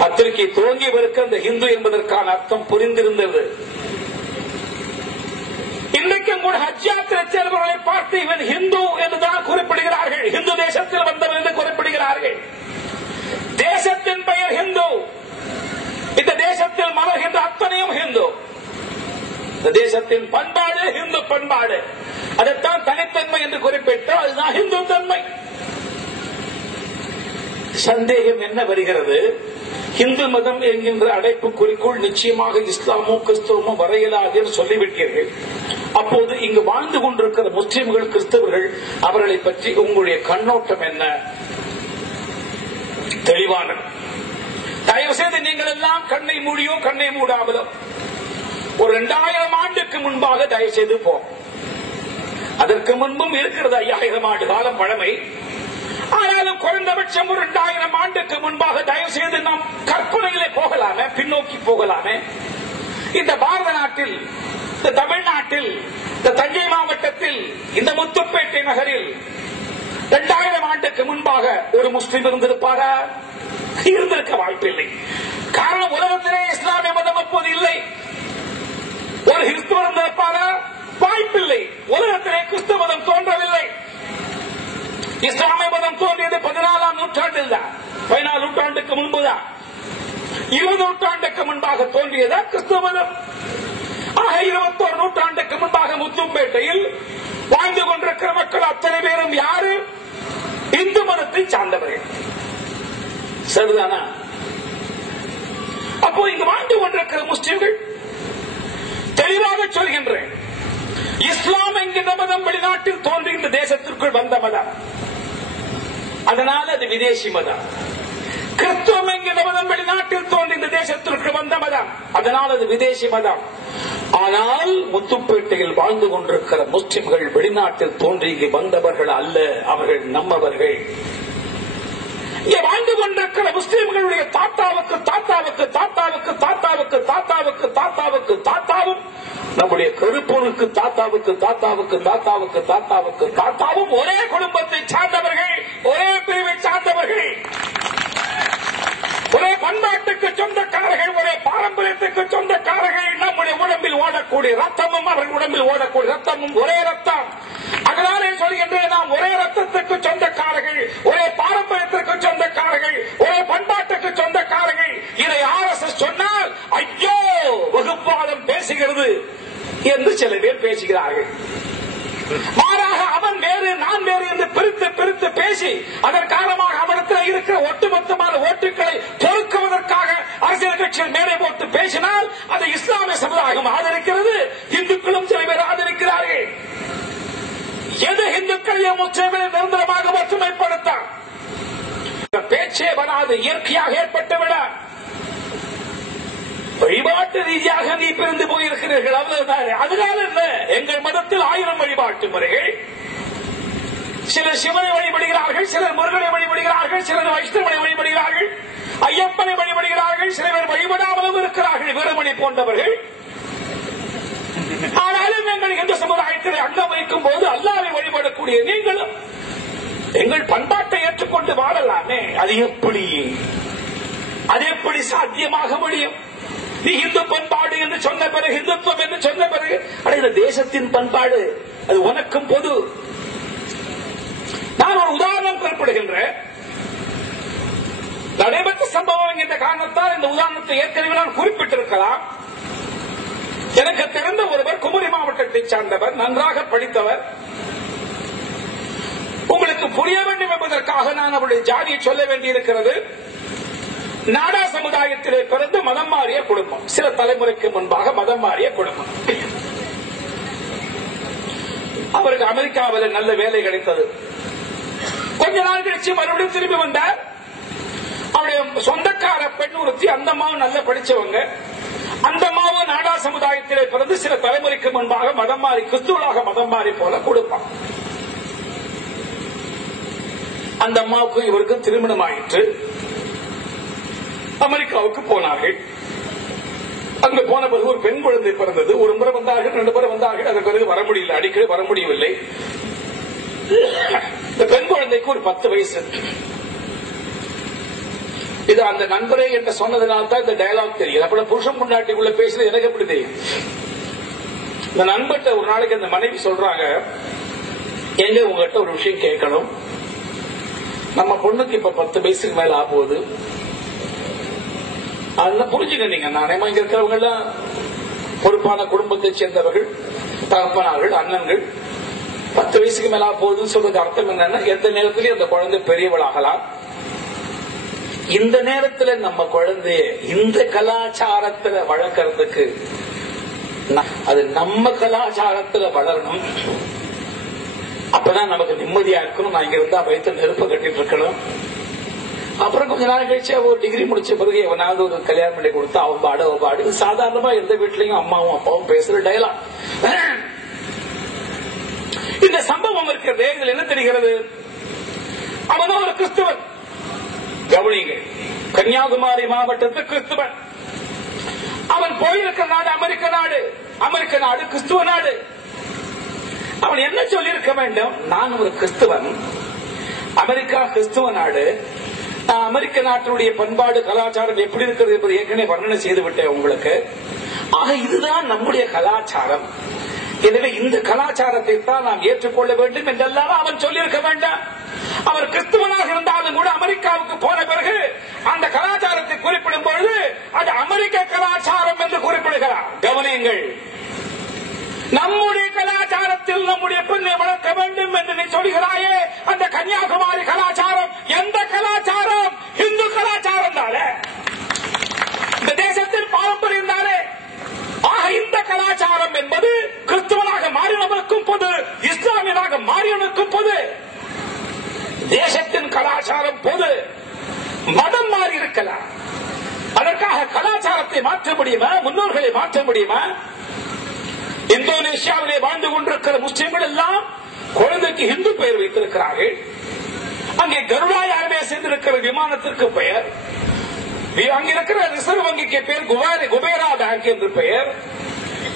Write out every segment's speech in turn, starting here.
பத்திரிகை துவங்கியவருக்கு அந்த ஹிந்து என்பதற்கான அர்த்தம் புரிந்திருந்தது. இன்றைக்கும் கூட ஹஜ் யாத்திரை செல்பவர்களை பார்த்து இவன் ஹிந்து என்றுதான் குறிப்பிடுகிறார்கள். ஹிந்து தேசத்தில் வந்தவன் என்று குறிப்பிடுகிறார்கள். தேசத்தின் பெயர் ஹிந்து. இந்த தேசத்தில் மலர்கின்ற அத்தனையும் ஹிந்து. இந்த தேசத்தின் பண்பாடு ஹிந்து பண்பாடு. அதைத்தான் தனித்தன்மை என்று குறிப்பிட்டால் அதுதான் ஹிந்து தன்மை. சந்தேகம் என்ன வருகிறது? இந்து மதம் என்கின்ற அடைப்புக்குறிக்குள் நிச்சயமாக இஸ்லாமோ கிறிஸ்தவமோ வர இயலாது என்று சொல்லிவிட்டீர்கள். அப்போது இங்கு வாழ்ந்து கொண்டிருக்கிற முஸ்லிம்கள் கிறிஸ்தவர்கள் அவர்களை பற்றி உங்களுடைய கண்ணோட்டம் என்ன? தெளிவானது. தயவு செய்து நீங்கள் எல்லாம் கண்ணை மூடியோ கண்ணை மூடாமலோ ஒரு 2000 ஆண்டுக்கு முன்பாக தயவு செய்து போம். அதற்கு முன்பும் இருக்கிறது 5000 ஆண்டு காலம் பழமை. ஆனாலும் குறைந்தபட்சம் ஒரு 2000 ஆண்டுக்கு முன்பாக தயவு செய்து நாம் கற்பனையிலே போகலாமே, பின்னோக்கி போகலாமே. இந்த பாரத நாட்டில், இந்த தமிழ்நாட்டில், இந்த தஞ்சை மாவட்டத்தில், இந்த முத்துப்பேட்டை நகரில் 2000 ஆண்டுக்கு முன்பாக ஒரு முஸ்லிம் இருந்திருப்பாரா? இருந்திருக்க வாய்ப்பில்லை. காரணம், உலகத்திலே இஸ்லாமிய மதம் அப்போது இல்லை. ஒரு கிறிஸ்துவர் இருந்திருப்பாரா? வாய்ப்பில்லை. உலகத்திலே கிறிஸ்துவ மதம் தோன்றவில்லை. இஸ்லாமிய மதம் தோன்றியது 14ஆம் நூற்றாண்டில் தான், 14 நூற்றாண்டுக்கு முன்புதான். 20 நூற்றாண்டுக்கு முன்பாக தோன்றியதா கிறிஸ்துவ மதம். ஆக 21 நூற்றாண்டுக்கு முன்பாக முத்துப்பேட்டையில் வாழ்ந்து கொண்டிருக்கிற மக்கள் அத்தனை பேரும் யாரு? இந்து மதத்தை சார்ந்தவர்கள். சரிதானா? அப்போ இங்கு வாழ்ந்து கொண்டிருக்கிற முஸ்லிம்கள் தெளிவாக சொல்கின்றேன், இஸ்லாம் என்கின்ற மதம் வெளிநாட்டில் தோன்றி இந்த தேசத்திற்குள் வந்த மதம். அதனால அது விதேசி மதம். கிறிஸ்துவம் என்கின்ற மதம் வெளிநாட்டில் தோன்றி இந்த தேசத்திற்கு வந்த மதம். அதனால் அது விதேசி மதம். ஆனால் முத்துப்பேட்டையில் வாழ்ந்து கொண்டிருக்கிற முஸ்லிம்கள் வெளிநாட்டில் தோன்றி வந்தவர்கள் அல்ல, அவர்கள் நம்மவர்கள். இங்கே வாழ்ந்து கொண்டிருக்கிற முஸ்லிம்களுடைய தாத்தாவுக்கு தாத்தாவுக்கு தாத்தாவுக்கு தாத்தாவுக்கு தாத்தாவுக்கு தாத்தாவுக்கு தாத்தாவும் நம்முடைய கருப்பூருக்கு தாத்தாவுக்கு தாத்தாவுக்கு தாத்தாவுக்கு தாத்தாவுக்கு தாத்தாவும் ஒரே குடும்பத்தை சார்ந்தவர்கள், ஒரே பிரிவை சார்ந்தவர்கள், ஒரே பண்பாட்டுக்கு சொந்தக்காரர்கள், ஒரே பாரம்பரியத்துக்கு சொந்தக்காரர்கள். நம்முடைய உடம்பில் ஓடக்கூடிய ரத்தமும் அவர்கள் உடம்பில் ஓடக்கூடிய ரத்தமும் ஒரே ரத்தம். அதனாலே சொல்கின்றேன், நாம் ஒரே ரத்தத்துக்கு சொந்தக்காரர்கள், ஒரே பாரம்பரியத்திற்கு சொந்தக்காரர்கள், ஒரே பண்பாட்டுக்கு சொந்தக்காரர்கள். இதை RSS சொன்னால் ஐயோ வகுப்பாளம் பேசுகிறது என்று சில பேர் பேசுகிறார்கள். மாறாக அவன் வேறு நான் வேறு என்று பிரித்து பிரித்து பேசி அதன் காரணமாக அவனத்தில் இருக்கிற ஒட்டுமொத்தமான ஓட்டுக்களை பொறுக்குவதற்காக அரசியல் கட்சிகள் மேலே போட்டு பேசினால் அதை இஸ்லாமிய சமுதாயம் ஆதரிக்கிறது, இந்துக்களும் சில பேர் ஆதரிக்கிறார்கள். எது இந்துக்களையும் முஸ்லிம்களை நிரந்தரமாக ஒற்றுமைப்படுத்த பேச்சே வராது, இயற்கையாக ஏற்பட்டுவிட. வழிபாட்டு ரீதியாக நீ பிரிந்து போயிருக்கிறீர்கள், அவ்வளவுதான். அதனால என்ன, எங்கள் மதத்தில் 1000 வழிபாட்டு முறைகள். சிலர் சிவனை வழிபடுகிறார்கள், சிலர் முருகனை வழிபடுகிறார்கள், சிலர் வைஷ்ணவனை வழிபடுகிறார்கள், ஐயப்பனை வழிபடுகிறார்கள், சில பேர் வழிபடாமலும் இருக்கிறார்கள், வீரமணி போன்றவர்கள். ஆனாலும் எங்கள் இந்து சமுதாயத்தில் அங்கம் வைக்கும் போது அல்லாஹ்வை வழிபடக்கூடிய நீங்களும் எங்கள் பண்பாட்டை ஏற்றுக்கொண்டு வாழலாமே. அது எப்படி சாத்தியமாக முடியும்? நீ இந்து பண்பாடு என்று சொன்ன பிறகு, இந்துத்துவம் என்று சொன்ன பிறகு, இந்த தேசத்தின் பண்பாடு அது உனக்கும் பொது. நான் ஒரு உதாரணம் குறிப்பிடுகின்றேன். நடைபெற்ற சம்பவம் என்ற காரணத்தால் இந்த உதாரணத்தை ஏற்கனவே நான் குறிப்பிட்டிருக்கலாம். எனக்கு தெரிந்த ஒருவர் குமரி மாவட்டத்தை சார்ந்தவர், நன்றாக படித்தவர். உங்களுக்கு புரிய வேண்டும் என்பதற்காக நான் அவருடைய ஜாதியை சொல்ல வேண்டியிருக்கிறது. நாடா சமுதாயத்திலே பிறந்து மதம் மாறிய குடும்பம், சில தலைமுறைக்கு முன்பாக மதம் மாறிய குடும்பம். அவருக்கு அமெரிக்காவில் நல்ல வேலை கிடைத்தது. கொஞ்ச நாள் கழிச்சு மறுபடியும் திரும்பி வந்தார். அவருடைய சொந்தக்கார பெண் ஒருத்தி, அந்த அம்மாவும் நல்ல படிச்சவங்க. அந்த அம்மாவும் நாடா சமுதாயத்திலே பிறந்து சில தலைமுறைக்கு முன்பாக மதம் மாறி, கிறிஸ்துவலாக மதம் மாறி போல குடும்பம். அந்த அம்மாவுக்கு இவருக்கு திருமணம் ஆயிற்று. அமெரிக்காவுக்கு போனார்கள். அங்கு போன பிறகு ஒரு பெண் குழந்தை பிறந்தது. ஒரு முறை வந்தார்கள், 2 முறை வந்தார்கள். அதற்கு பிறகு வர முடியல, அடிக்கடி வர முடியவில்லை. இந்த பெண் குழந்தைக்கு ஒரு 10 வயசு. இது அந்த நண்பரே என்று சொன்னதுனால தான் இந்த டயலாக் தெரியும். அப்ப புருஷன் பொண்டாட்டிக்குள்ள பேசுறது எனக்கு எப்படி தெரியும்? இந்த நண்பர்கிட்ட ஒரு நாளைக்கு அந்த மனைவி சொல்றாங்க, எங்க உங்ககிட்ட ஒரு விஷயம் கேட்கணும். நம்ம பொண்ணுக்கு இப்ப 10 வயசுக்கு மேல ஆகுது. அதெல்லாம் புரிஞ்சுக்க நீங்க. நானே இங்க இருக்கிறவங்க எல்லாம் பொறுப்பான குடும்பத்தை சேர்ந்தவர்கள், தகப்பனார்கள், அண்ணன்கள். 10 வயசுக்கு மேல போகுதுன்னு சொல்றது அர்த்தம் என்னன்னா, எந்த நேரத்திலயும் அந்த குழந்தை பெரியவளாகலாம். இந்த நேரத்துல நம்ம குழந்தைய இந்த கலாச்சாரத்துல வளர்க்கறதுக்கு அது நம்ம கலாச்சாரத்துல வளரணும். அப்பதான் நமக்கு நிம்மதியா இருக்கணும். நான் இங்க இருந்தா வயிற்று நெருப்பு கட்டிட்டு இருக்கணும். அப்புறம் கொஞ்ச நாள் கழிச்சு ஒரு டிகிரி முடிச்ச பிறகு எவனாவது ஒரு கல்யாணம் பண்ணி கொடுத்தா அவன் பாடு சாதாரணமா எந்த வீட்லயும் அம்மாவும் அப்பாவும் பேசுற டயலாக். இந்த சம்பவம் இருக்கிறது. இதுல என்ன தெரிகிறது? அவன் ஒரு கிறிஸ்துவன். கவனிங்க, கன்னியாகுமரி மாவட்டத்து கிறிஸ்துவன். அவன் போயிருக்கிற நாடு அமெரிக்க நாடு. அமெரிக்க நாடு கிறிஸ்துவ நாடு. அவன் என்ன சொல்லி இருக்க வேண்டும்? நான் ஒரு கிறிஸ்துவன், அமெரிக்கா கிறிஸ்துவ நாடு, நான் அமெரிக்க நாட்டினுடைய பண்பாடு கலாச்சாரம் எப்படி இருக்கிறது என்பதை ஏற்கனவே வர்ணனை செய்து விட்டேன் உங்களுக்கு. ஆக இதுதான் நம்முடைய கலாச்சாரம். எனவே இந்த கலாச்சாரத்தை தான் நாம் ஏற்றுக்கொள்ள வேண்டும் என்றெல்லாம் அவன் சொல்லியிருக்க வேண்டாம். அவர் கிறிஸ்துவனாக இருந்தாலும் கூட அமெரிக்காவுக்கு போன பிறகு அந்த கலாச்சாரத்தை குறிப்பிடும் பொழுது அது அமெரிக்க கலாச்சாரம் என்று குறிப்பிடுகிறார். கவனியுங்கள், நம்முடைய கலாச்சாரத்தில் நம்முடைய பெண்ணை வளர்க்க வேண்டும் என்று நீ சொல்கிறாயே, அந்த கன்னியாகுமரி கலாச்சாரம் எந்த கலாச்சாரம்? இந்து கலாச்சாரம் தானே, இந்த தேசத்தின் பாரம்பரியம் தானே. ஆக இந்த கலாச்சாரம் என்பது கிறிஸ்துவனாக மாறினவனுக்கும் பொது, இஸ்லாமியனாக மாறியவனுக்கும் பொது. தேசத்தின் கலாச்சாரம் பொது. மதம் மாறி இருக்கலாம், அதற்காக கலாச்சாரத்தை மாற்ற முடியுமா? முன்னோர்களை மாற்ற முடியுமா? இந்தோனேஷியாவிலே வாழ்ந்து கொண்டிருக்கிற முஸ்லிம்கள் எல்லாம் குழந்தைக்கு இந்து பெயர் வைத்திருக்கிறார்கள். அங்கே கருடா ஏர்வேஸ் இருக்கிற விமானத்திற்கு பெயர், அங்கே இருக்கிற ரிசர்வ் வங்கிக்கு பெயர் குபேரா பேங்க் என்று பெயர்.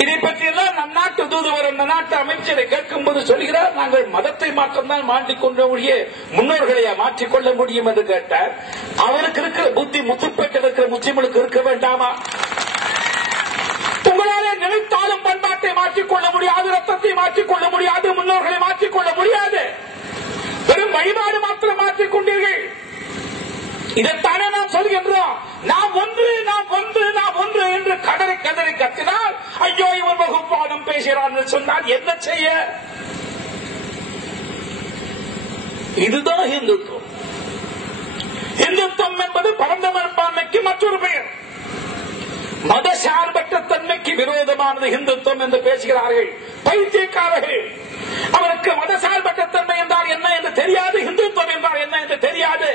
இதை பற்றி எல்லாம் நம் நாட்டு தூதுவர், அந்த நாட்டு அமைச்சரை கேட்கும் போது சொல்கிறார், நாங்கள் மதத்தை மாற்றம்தான் மாற்றிக்கொண்ட முடிய முன்னோர்களை மாற்றிக்கொள்ள முடியும் என்று கேட்டார். அவருக்கு இருக்கிற புத்தி முத்துப்பேட்டை இருக்கிற முஸ்லிம்களுக்கு இருக்க வேண்டாமா? உங்களாலே நினைத்தாலும் பண்பாட்டை மாற்றிக்கொள்ள முடியாது, ரத்தத்தை மாற்றிக்கொள்ள முடியாது, முன்னோர்களை மாற்றிக்கொள்ள முடியாது. வெறும் வழிபாடு மாத்திரம் மாற்றிக்கொண்டீர்கள். இதைத்தானே நாம் சொல்கின்றோம். நாம் ஒன்று என்று கதறி கதறி கத்தினால், ஐயோ இவன் வகுப்பாடம் பேசுகிறான் சொன்னால் என்ன செய்ய? இதுதான் இந்துத்துவம். இந்துத்துவம் என்பது பரந்த மனப்பான்மைக்கு மற்றொரு பெயர். மத சார்பற்ற தன்மைக்கு விரோதமானது இந்துத்துவம் என்று பேசுகிறார்கள் பைத்தியக்காரர்கள். அவருக்கு மத சார்பற்ற தன்மை என்றால் என்ன என்று தெரியாது, இந்துத்துவம் என்றால் என்ன என்று தெரியாது.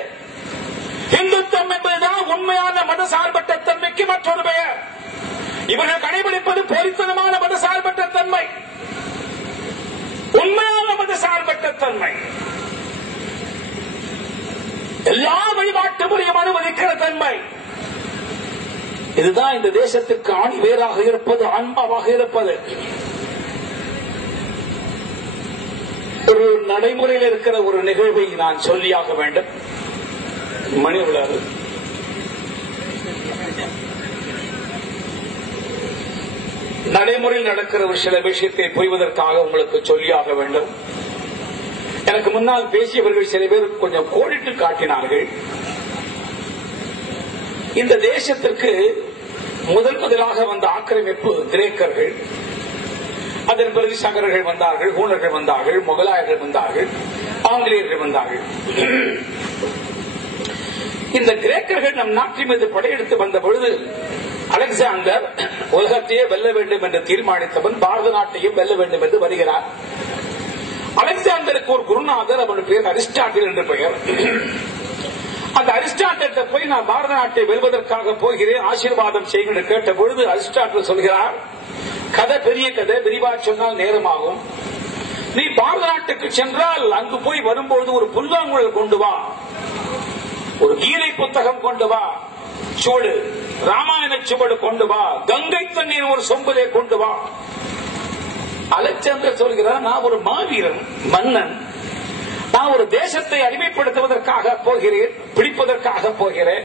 இந்துத்துவம் என்பதுதான் உண்மையான மத சார்பற்ற தன்மைக்கு மற்றொரு பெயர். இவர்கள் கடைபிடிப்பது போலித்தனமான மத சார்பற்ற தன்மை. உண்மையான மத சார்பற்ற தன்மை எல்லா வழிபாட்டு முறையும் அனுமதிக்கிற தன்மை. இதுதான் இந்த தேசத்திற்கு ஆணி வேராக இருப்பது, ஆன்மாவாக இருப்பது. ஒரு நடைமுறையில் இருக்கிற ஒரு நிகழ்வை நான் சொல்லியாக வேண்டும். மணி விழாது நடைமுறையில் நடக்கிற ஒரு சில விஷயத்தை புரிவதற்காக உங்களுக்கு சொல்லியாக வேண்டும். எனக்கு முன்னால் பேசியவர்கள் சில பேர் கொஞ்சம் கோடிட்டு காட்டினார்கள். இந்த தேசத்திற்கு முதலாக வந்த ஆக்கிரமிப்பு கிரேக்கர்கள், அதன் பிறகு சங்கரர்கள் வந்தார்கள், ஹூணர்கள் வந்தார்கள், முகலாயர்கள் வந்தார்கள், ஆங்கிலேயர்கள் வந்தார்கள். இந்த கிரேக்கர்கள் நம் நாட்டின் மீது படையெடுத்து வந்த பொழுது அலெக்சாண்டர் உலகத்தையே வெல்ல வேண்டும் என்று தீர்மானித்தவன் பாரத நாட்டையும் வெல்ல வேண்டும் என்று வருகிறார். அலெக்சாண்டருக்கு ஒரு குருநாதர், அவன் பெயர் அரிஸ்டாட்டில் என்று பெயர். அந்த அரிஸ்டாட்டில் போய் நான் பாரத நாட்டை வெல்வதற்காக போகிறேன், ஆசீர்வாதம் செய்ய கேட்ட பொழுது அரிஸ்டாட்டில் சொல்கிறார், கதை பெரிய கதை, விரிவா சொன்னால் நேரமாகும். நீ பாரத நாட்டுக்கு சென்றால் அங்கு போய் வரும்பொழுது ஒரு புல்லாங்குழல் கொண்டு வா, ஒரு கீதை புத்தகம் கொண்டு வா, சுவடு ராமாயண சுவடு கொண்டு வா, கங்கை தண்ணீர் ஒரு சொம்புலே கொண்டு வா. அலெக்சாண்டர் சொல்கிறார், நான் ஒரு மாவீரன், மன்னன், நான் ஒரு தேசத்தை அடிமைப்படுத்துவதற்காக போகிறேன், பிடிப்பதற்காக போகிறேன்.